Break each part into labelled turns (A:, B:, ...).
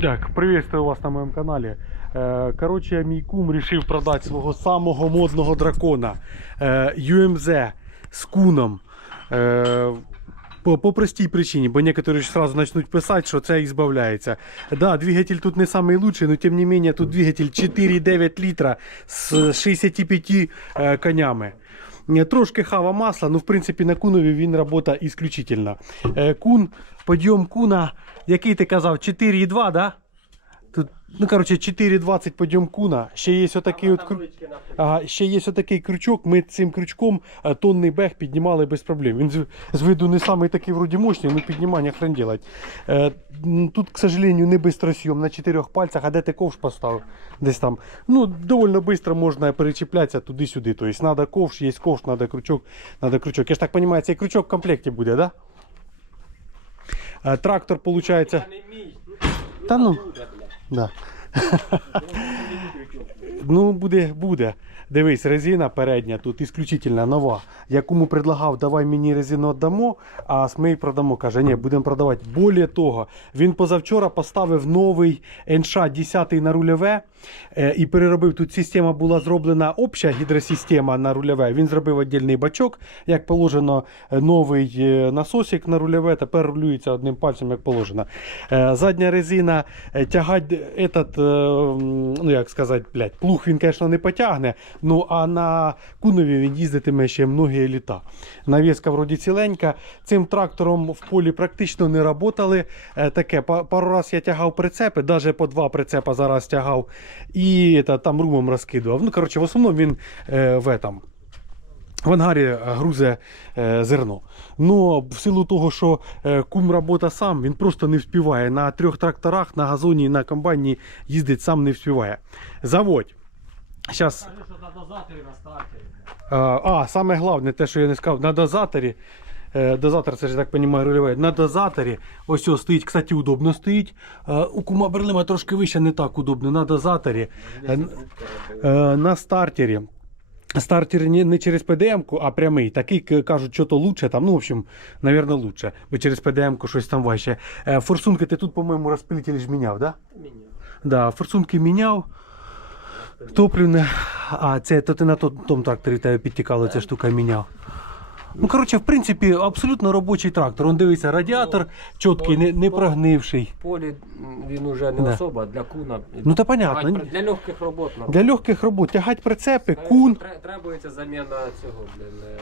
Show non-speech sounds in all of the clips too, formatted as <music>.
A: Так, приветствую вас на моем канале. Е, Короче, мій кум рішив продати свого самого модного дракона UMZ з куном. Е, По, по простій причині, бо некоторі сразу почнуть писати, що це їх збавляється. Да, двигатель тут не лучший, но тим не менее тут двигатель 4,9 літра з 65 е, конями. Е, Трошки хава масла, ну в принципі на кунові він робота ісключительно. Е, Кун, подйом куна, який ти казав, 4,2, да? Тут, ну коротше, 4,20 подйом куна. Ще є отакий от кру- Ага, ще є отакий крючок. Ми цим крючком е, тонний бег піднімали без проблем. Він з, з виду не самий такий вроді мощний, ну піднімання хрен делать. Е, тут, к сожалению, не бистросйом на чотирьох пальцях, а де ти ковш поставив? Десь там. Ну, довольно швидко можна перечіплятися туди-сюди. Тобто, треба ковш, є ковш, треба крючок, треба крючок. Я ж так розумію, цей крючок в комплекті буде, так? Да? Е, Трактор, виходить. Та ну. Да. <laughs> ну, буде, буде. Дивись, резина передня тут ісключительно нова. Я кому предлагав, давай мені резину віддамо, а Смей продамо. Каже, ні, будемо продавати. Более того, він позавчора поставив новий НШ 10 на рульове е, і переробив. Тут система була зроблена обща гідросистема на рульове. Він зробив віддільний бачок, як положено, е, новий е, насосик на рульове. Тепер рулюється одним пальцем, як положено. Задня резина тягать этот, ну як сказати, блядь, плуг він, звісно, не потягне. Ну а на кунові він їздитиме ще многі літа. Навіска вроді ціленька. Цим трактором в полі практично не працювали. Е, Таке, пару раз я тягав прицепи, навіть по два прицепа зараз тягав і та, там румом розкидував. Ну, коротше, в основному він е, в этом. В ангарі е, грузе е, зерно. Ну, в силу того, що е, кум робота сам, він просто не вспіває. На трьох тракторах, на газоні і на комбайні їздить сам не вспіває. Заводь.
B: Старті.
A: А, саме головне, те, що я не сказав, на дозаторі. Дозатор, це ж так розумію, рульове. На дозаторі, ось ось стоїть, кстати, удобно стоїть. У кума Берлима трошки вище, не так удобно. На дозаторі, е, на стартері. Стартер не, не через PDM-ку, а прямий. Такий кажуть, що то лучше. Там, ну, в общем, наверное, лучше. Бо через PDM-ку щось там важче. Е, Форсунки ти тут, по-моєму, розпилитель ж міняв, да?
B: Міняв.
A: Да, форсунки міняв. Топливне. А, це то ти на тому тракторі тебе підтікало, ця штука міняв. Ну, коротше, в принципі, абсолютно робочий трактор. Он дивиться, радіатор чіткий, не, не прогнивший.
B: Полі він уже не
A: Да.
B: особо, а для куна.
A: Ну, та понятно.
B: Тягать Для легких робот. на-
A: Для легких робот тягать прицепи, кун.
B: Тре- Требується заміна цього, блін, е.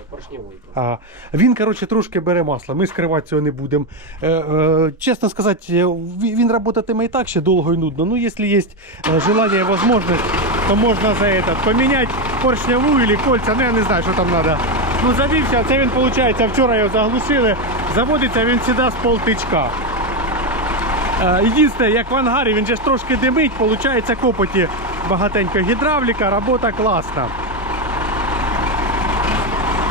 A: А, він, коротше, трошки бере масло. Ми скривати цього не будемо. Е, е, чесно сказати, е, він, він працюватиме і так ще довго і нудно. Ну, якщо є е, желання і можливість, то можна за це поміняти поршневу або кольця. Ну, я не знаю, що там треба. Ну, завівся, це він, виходить, вчора його заглушили. Заводиться він завжди з полтичка. Е, Єдине, як в ангарі, він же ж трошки димить, виходить копоті багатенько гідравліка, робота класна.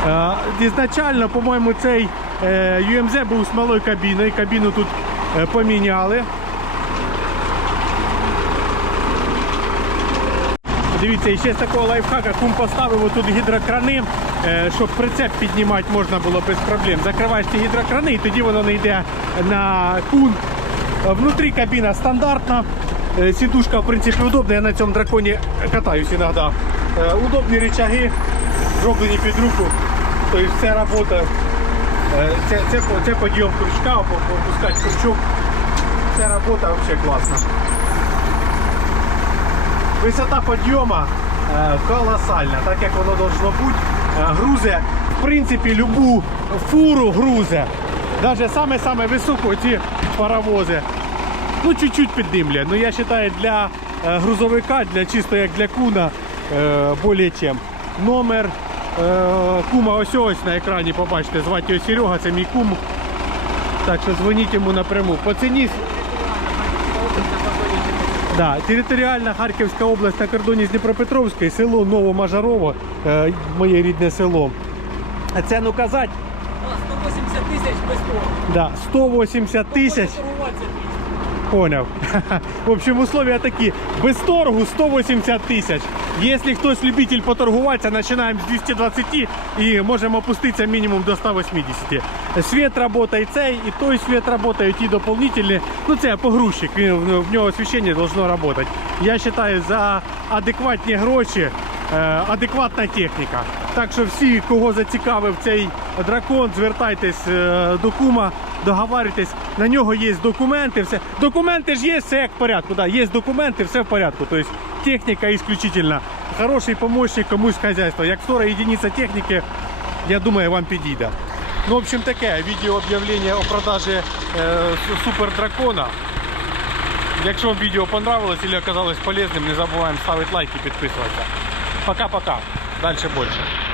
A: Е, Ізначально, по-моєму, цей е, UMZ був з малою кабіною. Кабіну тут поміняли. Дивіться, і ще з такого лайфхака кум поставив отут гідрокрани, е, щоб прицеп піднімати можна було без проблем. Закриваєш ці гідрокрани і тоді воно не йде на кун. Е, Внутрі кабіна стандартна. Е, Сідушка, в принципі, удобна. Я на цьому драконі катаюсь іноді. Удобні рычаги, зроблені під руку. Тобто все робота. Це, це, це подйом крючка, опускати крючок. Це робота взагалі класна. Висота підйому е, колосальна, так як воно должно бути. Е, Грузе, в принципі, любу фуру грузе. Навіть саме-саме високо ці паровози. Ну, чуть-чуть піддимлює. Ну, я вважаю, для е, грузовика, для чисто як для куна, е, более чим. Номер кума ось ось на екрані побачите. Звати його Серега, це мій кум. Так що дзвоніть йому напряму. По ціні Да, територіальна Харківська область на кордоні з Дніпропетровською, село Новомажарово, е, моє рідне село. А Ціну казати,
B: 180 тисяч без того.
A: да, 180 тисяч. Понял. <laughs> В общем, условия такие. Без торгу 180 тысяч. Если кто-то любитель поторгуватися, начинаем с 220 и можем опуститься минимум до 180. Свет работает цей, и той свет работает, и дополнительный. Ну, це погрузчик, він- в нього освещение должно работать. Я считаю, за адекватні гроші, е, адекватна техніка. Так що всі, кого зацікавив цей дракон, звертайтесь е, до кума, договарюйтесь. На нього є документи, все. Документи ж є, все як в порядку. Да, є документи, все в порядку. Тобто техніка исключительно. Хороший помощник комусь хозяйства. Як втора единиця техніки, я думаю, вам підійде. Ну, в общем, таке відео об'явлення о продажі е, супер дракона. Якщо вам відео понравилось или оказалось полезним, не забуваємо ставити лайк і підписуватися. Пока-пока. Дальше більше.